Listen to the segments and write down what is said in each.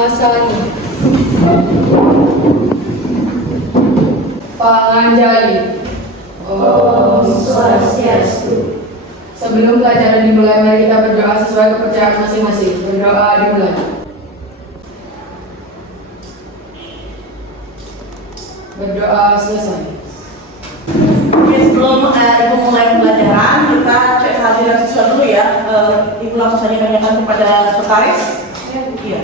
Asani, Panganjali. Om Swastiastu. Sebelum pelajaran dimulai, mari kita berdoa sesuai kepercayaan masing-masing. Berdoa dimulai. Berdoa selesai. Oke, sebelum Ibu mulai pelajaran, kita cek kehadiran siswa dulu ya. Ibu langsung saja tanyakan kepada sekretaris. Iya.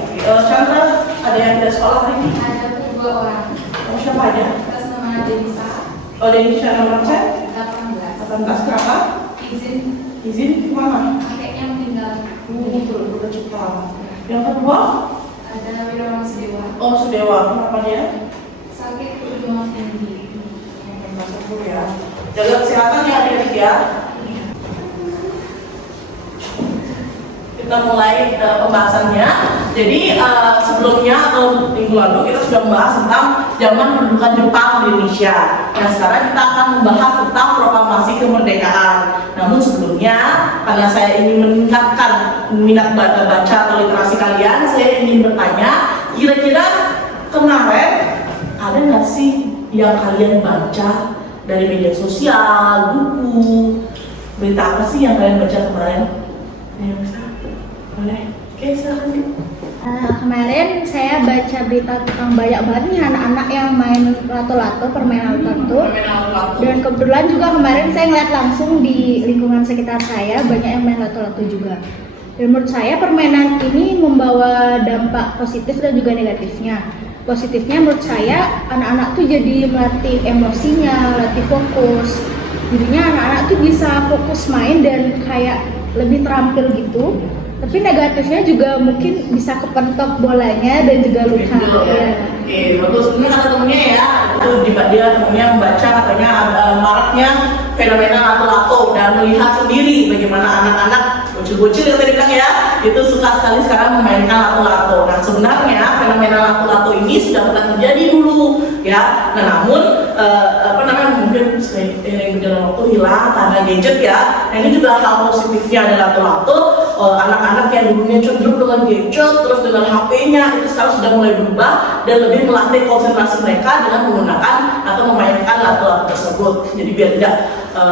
Chandra, ada yang tidak sekolah hari ini? Ada 2 orang. Oh, siapa aja? Atas nama Denisa, Oh, Denisha nomor saya? 18. 18, kenapa? Izin kemana? Kakeknya meninggal. Berduka cita. Yang kedua? Ada Wirawan Sedewa. Oh, Sudewa, kenapa dia? Sakit demam tinggi. Masuk ya. Jaga kesehatan ya adik-adik ya. Kita mulai pembahasannya. Jadi sebelumnya atau minggu lalu kita sudah membahas tentang zaman pendudukan Jepang di Indonesia. Nah sekarang kita akan membahas tentang proklamasi kemerdekaan. Namun sebelumnya karena saya ingin meningkatkan minat baca atau literasi kalian, saya ingin bertanya, kira-kira kemarin ada nggak sih yang kalian baca dari media sosial, buku, berita apa sih yang kalian baca kemarin? Yang bisa? Boleh? Oke, silakan. Kemarin saya baca berita tentang banyak banget nih anak-anak yang main lato-lato, permainan lato-lato. Dan kebetulan juga kemarin saya ngeliat langsung di lingkungan sekitar saya banyak yang main lato-lato juga. Dan menurut saya permainan ini membawa dampak positif dan juga negatifnya. Positifnya menurut saya anak-anak tuh jadi melatih emosinya, melatih fokus. Jadinya anak-anak tuh bisa fokus main dan kayak lebih terampil gitu. Tapi negatifnya juga mungkin bisa kepentok bolanya dan juga luka. Oke, bagus. Ini kata temennya ya, itu dia temennya membaca katanya ada maraknya fenomena lato-lato dan melihat sendiri bagaimana anak-anak bocil-bocil yang tadi bilang ya, itu suka sekali sekarang memainkan lato-lato. Nah sebenarnya fenomena lato-lato ini sudah pernah terjadi dulu ya. Nah namun mungkin seiring berjalan waktu hilang karena gadget ya. Nah ini juga hal positifnya ada lato-lato. Anak-anak yang dulunya cenderung dengan gadget terus dengan HP-nya itu sekarang sudah mulai berubah dan lebih melatih konsentrasi mereka dengan menggunakan atau memainkan lato-lato tersebut. Jadi biar tidak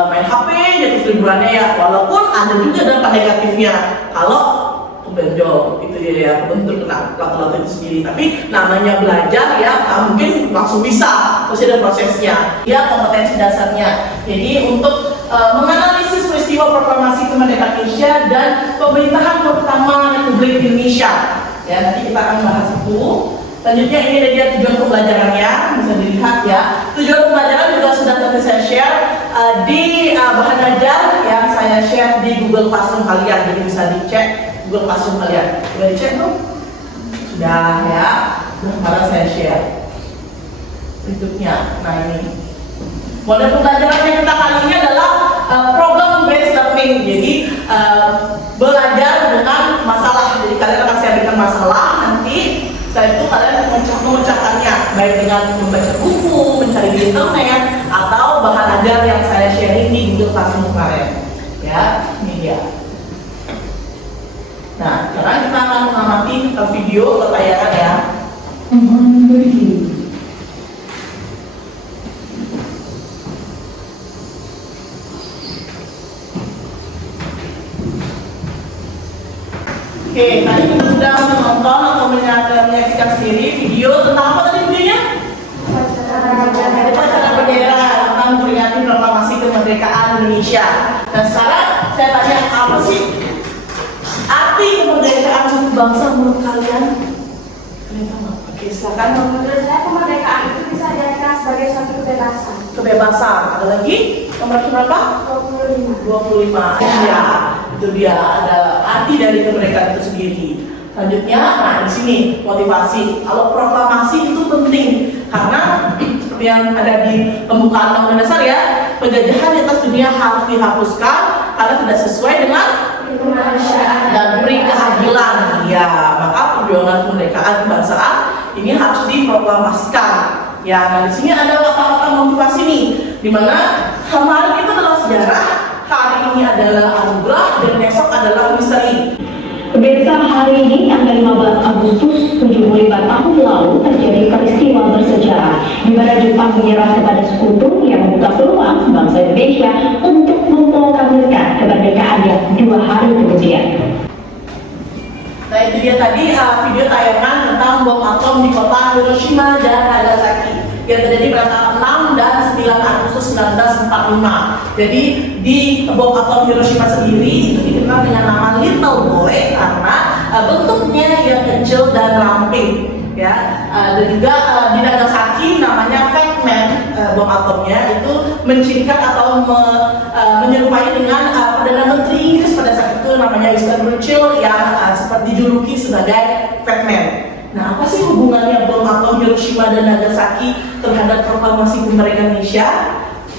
main HP jadi liburannya ya, walaupun ada juga dampak negatifnya kalau benjol itu ya bentuk kena lato-lato itu sendiri. Tapi namanya belajar ya mungkin langsung bisa, pasti ada prosesnya ya, kompetensi dasarnya. Jadi untuk menganalisis peristiwa proklamasi kemerdekaan Indonesia dan pemerintahan pertama Republik Indonesia ya, nanti kita akan bahas itu. Selanjutnya ini ada dia tujuan pembelajarannya, bisa dilihat ya. Tujuan pembelajaran juga sudah tadi saya share di bahan ajar yang saya share di Google Classroom kalian, jadi bisa dicek Google Classroom kalian. Sudah dicek belum? Sudah ya. Sekarang saya share berikutnya. Nah ini model pembelajaran yang kita kali ini adalah problem based learning. Jadi belajar dengan masalah. Jadi kalian akan saya berikan masalah, nanti setelah itu kalian memecahkannya baik dengan membaca buku, mencari di internet, atau bahan ajar yang saya sharing di Google Classroom kemarin. Ya, ini dia. Nah, sekarang kita akan mengamati video ke tayangan ya. Oke, tadi kita sudah menonton atau menyaksikan sendiri video tentang apa tadi videonya? Upacara bendera tentang memperingati proklamasi kemerdekaan Indonesia. Dan sekarang saya tanya, apa sih arti kemerdekaan suatu bangsa menurut kalian? Kalian tahu nggak? Oke, silakan. Menurut saya kemerdekaan itu bisa diartikan sebagai suatu kebebasan. Kebebasan. Ada lagi? Nomor berapa? 25. 25. Ya, itu dia, ada arti dari kemerdekaan itu sendiri. Selanjutnya, nah di sini motivasi. Kalau proklamasi itu penting karena seperti yang ada di pembukaan Undang-Undang Dasar ya, penjajahan di atas dunia harus dihapuskan karena tidak sesuai dengan Kemanusiaan dan beri keadilan. Ya, maka perjuangan kemerdekaan kebangsaan ini harus diproklamasikan. Ya, nah di sini ada kata-kata motivasi nih, dimana kemarin itu adalah sejarah, hari ini adalah anugerah, dan besok adalah misteri. Kebiasaan hari ini, tanggal 15 Agustus 75 tahun lalu, terjadi peristiwa bersejarah di mana Jepang menyerah kepada sekutu yang membuka peluang bangsa Indonesia untuk memproklamirkan kemerdekaannya 2 hari kemudian. Nah itu dia tadi video tayangan tentang bom atom di kota Hiroshima dan Nagasaki yang terjadi pada tanggal 6 dan 9 Agustus 1945. Jadi di bom atom Hiroshima sendiri itu dikenal dengan nama Little Boy karena bentuknya yang kecil dan ramping. Ya, dan juga di Nagasaki namanya Fat Man, bom atomnya itu mencirikan atau menyerupai dengan Perdana Menteri Inggris pada saat itu namanya Winston Churchill yang sempat dijuluki sebagai Fat Man. Nah, apa sih hubungannya bom atom Hiroshima dan Nagasaki terhadap proklamasi kemerdekaan Indonesia?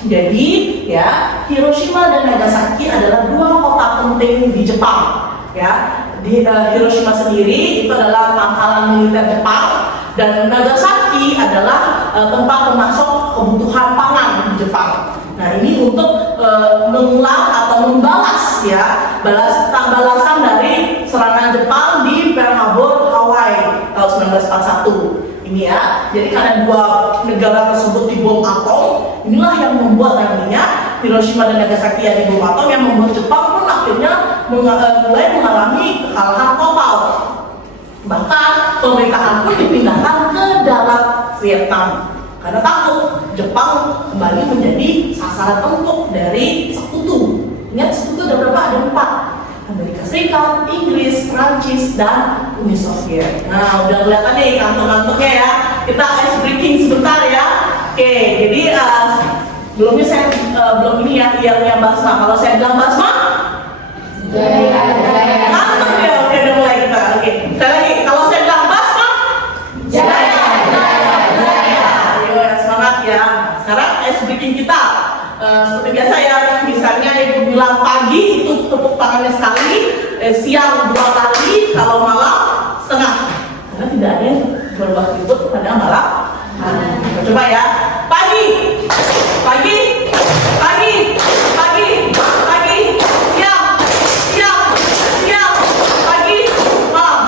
Jadi, ya, Hiroshima dan Nagasaki adalah 2 kota penting di Jepang. Ya, di Hiroshima sendiri itu adalah pangkalan militer Jepang dan Nagasaki adalah tempat pemasok kebutuhan pangan di Jepang. Nah, ini untuk mengulang atau membalas ya balasan dari serangan Jepang di Pearl Harbor, Hawaii tahun 1941. Ini ya, jadi karena 2 negara tersebut dibom atom, inilah yang membuat nantinya Hiroshima dan Nagasaki yang dibom atom yang membuat Jepang pun akhirnya mulai mengalami kekalahan total. Bahkan pemerintahan pun dipindahkan ke dalam Vietnam karena takut Jepang kembali menjadi sasaran empuk dari sekutu. Ingat sekutu ada berapa? Ada 4. Amerika Serikat, Inggris, Prancis, dan Uni Soviet. Nah, udah kelihatan nih kantor-kantornya ya. Kita ice breaking sebentar ya. Oke, jadi sebelumnya saya belum ini ya, yang Basma. Kalau saya bilang Basma, Jaya. mantap ya. Oke, udah mulai kita. Oke, sekali lagi. Kalau saya bilang Basma, Jaya. Ayo, semangat ya. Sekarang ice breaking kita. Seperti biasa ya, misalnya ibu bilang pagi itu tepuk tangannya sekali, siang 2 kali, kalau malam setengah. Karena tidak ada yang berbuat ribut pada malam. Nah, coba ya, pagi, pagi, pagi, pagi, pagi, siang, siang, siang, pagi, malam.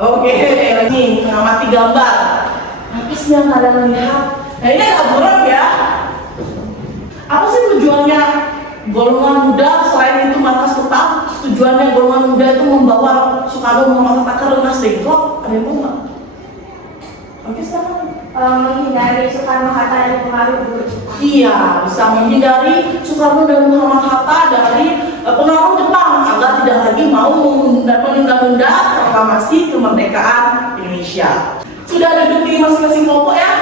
Oke, lagi mengamati gambar. Apa sih yang kalian lihat? Nah ini agak buram ya. Apa sih tujuannya golongan muda selain itu markas peta? Tujuannya golongan muda itu membawa Soekarno Muhammad Hatta ke Rengas Dengklok. Ada yang mau nggak? Oke, sekarang menghindari Soekarno Hatta dari pengaruh guru. iya, bisa menghindari Soekarno dan Muhammad Hatta dari pengaruh Jepang agar tidak lagi mau menunda-nunda proklamasi kemerdekaan Indonesia. Sudah duduk di masing-masing kelompok ya?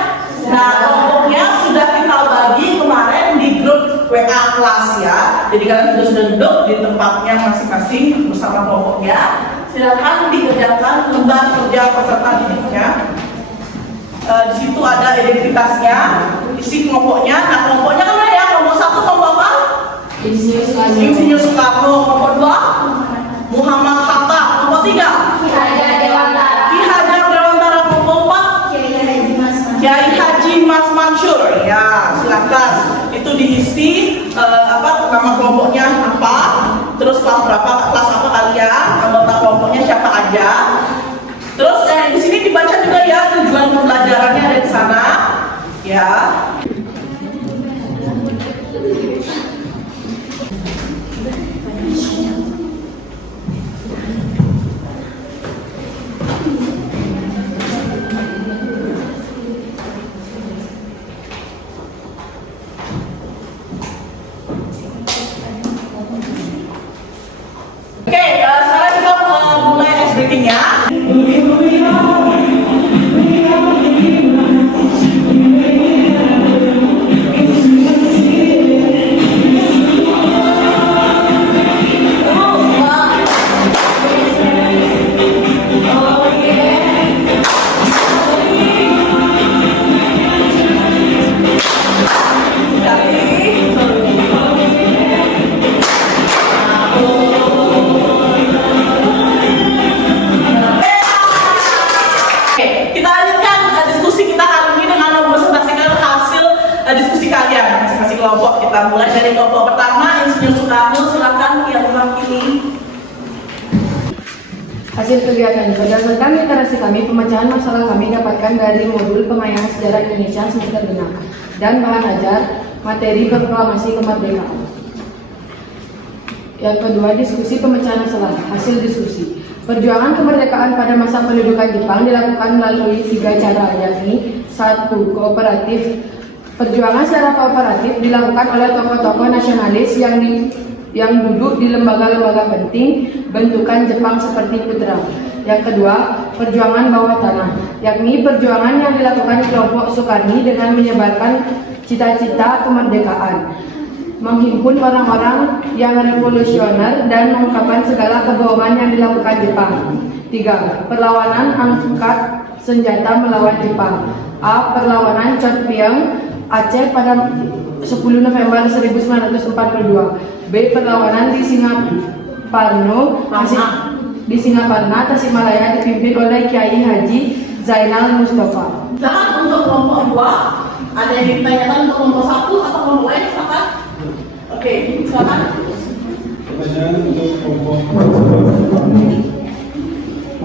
Nah, kelompoknya sudah kita bagi kemarin di grup WA kelas ya. Jadi kalian juga sudah duduk di tempatnya masing-masing bersama kelompoknya. Silakan dikerjakan lembar kerja peserta didiknya. Di situ ada identitasnya, isi kelompoknya. Nah, kelompoknya kan ada ya, kelompok 1 kelompok apa? Insinyur Soekarno. Kelompok 2 Muhammad Hatta. Kelompok 3 Ki Hajar Dewantara. Ki Hajar Dewantara. Kelompok 4 Kiai Haji Mas Mansur. Ya, silakan. Itu diisi nama kelompoknya apa, terus kelas berapa, kelas apa kalian, anggota kelompoknya siapa aja. Terus di sini dibaca juga ya tujuan pembelajarannya ada di sana. Ya. Oke, sekarang kita mulai ice breaking-nya. Kelompok kita mulai dari kelompok pertama, Insinyur Soekarno, silakan yang mewakili. Hasil kegiatan berdasarkan literasi kami, pemecahan masalah kami dapatkan dari modul pengayangan sejarah Indonesia semester genap dan bahan ajar materi proklamasi kemerdekaan. Yang kedua, diskusi pemecahan masalah. Hasil diskusi. Perjuangan kemerdekaan pada masa pendudukan Jepang dilakukan melalui 3 cara, yakni 1. Kooperatif. Perjuangan secara kooperatif dilakukan oleh tokoh-tokoh nasionalis yang duduk di lembaga-lembaga penting bentukan Jepang seperti Putra. Yang kedua, perjuangan bawah tanah, yakni perjuangan yang dilakukan kelompok Sukarni dengan menyebarkan cita-cita kemerdekaan, menghimpun orang-orang yang revolusioner dan mengungkapkan segala kebohongan yang dilakukan Jepang. 3. Perlawanan angkat senjata melawan Jepang. A. Perlawanan Chot Pieng Aceh pada 10 November 1942. B. Perlawanan di Singaparna, Tasikmalaya dipimpin oleh Kiai Haji Zainal Mustafa. Silakan untuk kelompok 2, ada yang ditanyakan untuk kelompok 1 atau kelompok lain, silakan. Oke, silakan. Pertanyaan untuk kelompok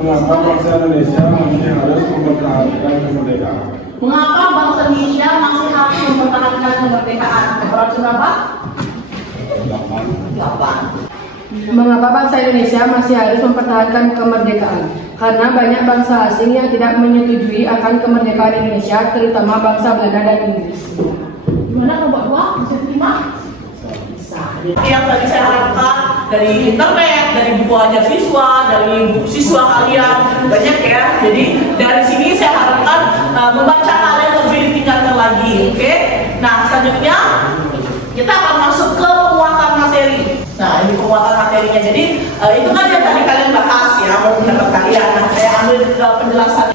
mengapa bangsa Indonesia masih harus mempertahankan kemerdekaan? Mengapa bangsa Indonesia masih harus mempertahankan kemerdekaan? Berapa berapa? 8. Mengapa bangsa Indonesia masih harus mempertahankan kemerdekaan? Karena banyak bangsa asing yang tidak menyetujui akan kemerdekaan Indonesia, terutama bangsa Belanda dan Inggris. Gimana kelompok 2? Bisa terima? Bisa. Yang tadi saya harapkan dari internet, dari buku ajar siswa, dari buku siswa kalian, banyak ya. Jadi dari sini saya harapkan membaca kalian lebih ditingkatkan lagi, oke? Nah, selanjutnya kita akan masuk ke penguatan materi. Nah, ini penguatan materinya. Jadi itu kan yang tadi kalian bahas ya, mau pendapat kalian. Nah, saya ambil penjelasan.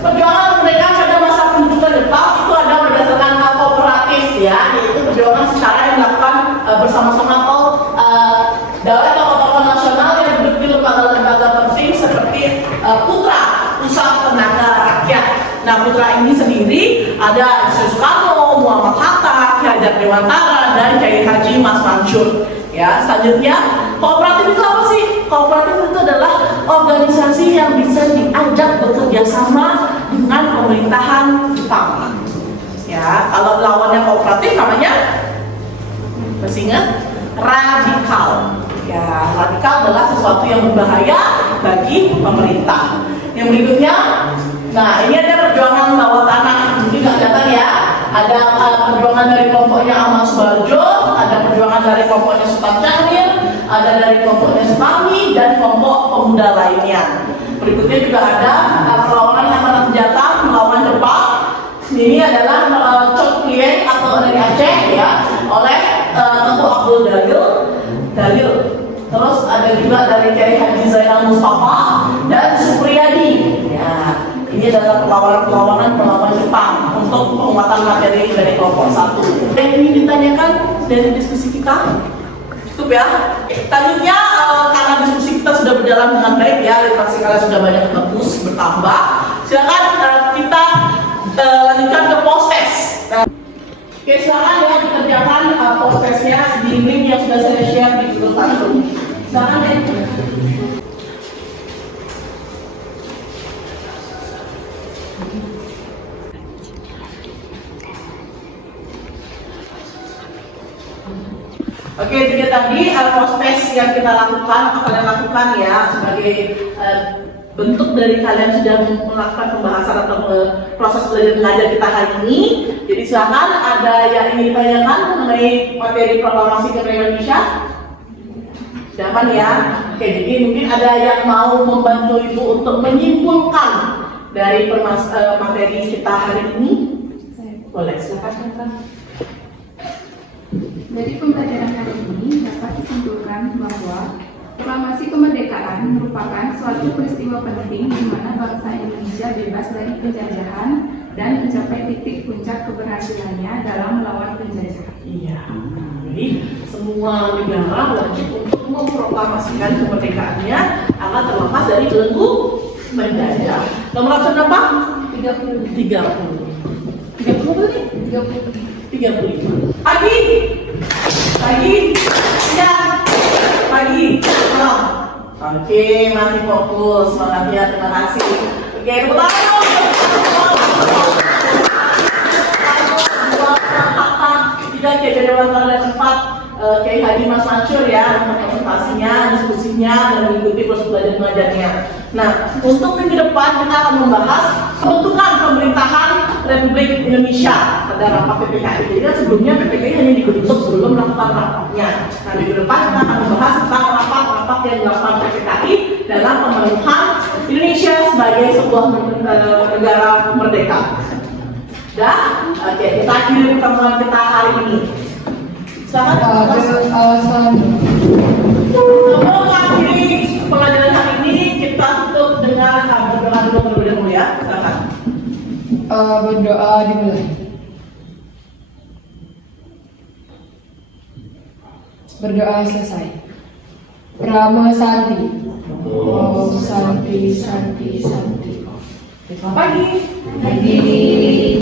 Perjuangan mereka pada masa pendudukan Jepang itu ada berdasarkan kooperatif ya, yaitu perjuangan secara yang dilakukan bersama-sama atau oleh tokoh-tokoh nasional yang duduk di lembaga-lembaga penting seperti Putra, Pusat Tenaga Rakyat. Nah, Putra ini sendiri ada Soekarno, Muhammad Hatta, Ki Hajar Dewantara, dan Kiai Haji Mas Mansur. Ya, selanjutnya kooperatif itu apa sih? Kooperatif itu adalah organisasi yang bisa diajak bekerja sama dengan pemerintahan Jepang. Ya, kalau lawannya kooperatif namanya masih ingat? Radikal. Ya, radikal adalah sesuatu yang berbahaya bagi pemerintah. Yang berikutnya, nah ini ada perjuangan bawah tanah, mungkin nggak kelihatan ya. Ada perjuangan dari kelompoknya Ahmad Subarjo, ada perjuangan dari kelompoknya Sultan Syahrir, ada dari kelompoknya Suparmi, dan kelompok pemuda lainnya. Berikutnya juga ada perlawanan angkatan senjata melawan Jepang. Ini adalah Chot Pieng atau dari Aceh ya, oleh Tengku Abdul Dalil. Terus ada juga dari Kiai Haji Zainal Mustafa dan Supriyadi. Ya, ini adalah perlawanan melawan Jepang untuk penguatan materi dari kelompok 1. Dan ini ditanyakan dari diskusi kita. Cukup ya. Selanjutnya karena diskusi kita sudah berjalan dengan baik ya, literasi kalian sudah banyak bagus bertambah. Silakan kita lanjutkan ke post test. Oke, silakan ya dikerjakan post testnya di link yang sudah saya share di Google Classroom. Silakan ya. Oke, jadi tadi post test yang kita lakukan, kalian lakukan ya sebagai bentuk dari kalian sudah melakukan pembahasan atau proses belajar mengajar kita hari ini. Jadi silakan ada yang ingin ditanyakan mengenai materi proklamasi kemerdekaan Indonesia. Silakan ya. Oke, jadi mungkin ada yang mau membantu ibu untuk menyimpulkan dari materi kita hari ini. Boleh, silakan. Dari pembelajaran hari ini dapat disimpulkan bahwa proklamasi kemerdekaan merupakan suatu peristiwa penting di mana bangsa Indonesia bebas dari penjajahan dan mencapai titik puncak keberhasilannya dalam melawan penjajahan. Iya. Jadi semua negara wajib untuk memproklamasikan kemerdekaannya agar terlepas dari belenggu penjajah. Nomor absen berapa? 30 berarti? 35. Pagi, siang, pagi, malam. Oke, masih fokus. Semangat ya, terima kasih. Oke, tepuk tangan. Tidak kayak Dewan Parlemen 4 Kiai Haji Mas Mansur ya untuk presentasinya, diskusinya, dan mengikuti proses belajar mengajarnya. Nah, untuk minggu depan kita akan membahas pembentukan pemerintahan Republik Indonesia pada rapat PPKI. Jadi kan sebelumnya PPKI hanya dibentuk sebelum melakukan rapatnya. Nah, minggu depan kita akan membahas tentang rapat-rapat yang dilakukan PPKI dalam pemenuhan Indonesia sebagai sebuah negara merdeka. Dan oke, kita akhiri pertemuan kita hari ini. Silakan. Sebelum akhiri pelajaran hari ini, kita tutup dengan berdoa dulu terlebih dahulu ya. Silakan. Berdoa dimulai. Berdoa selesai. Prama Santi. Om Santi Santi Santi. Selamat pagi. Pagi.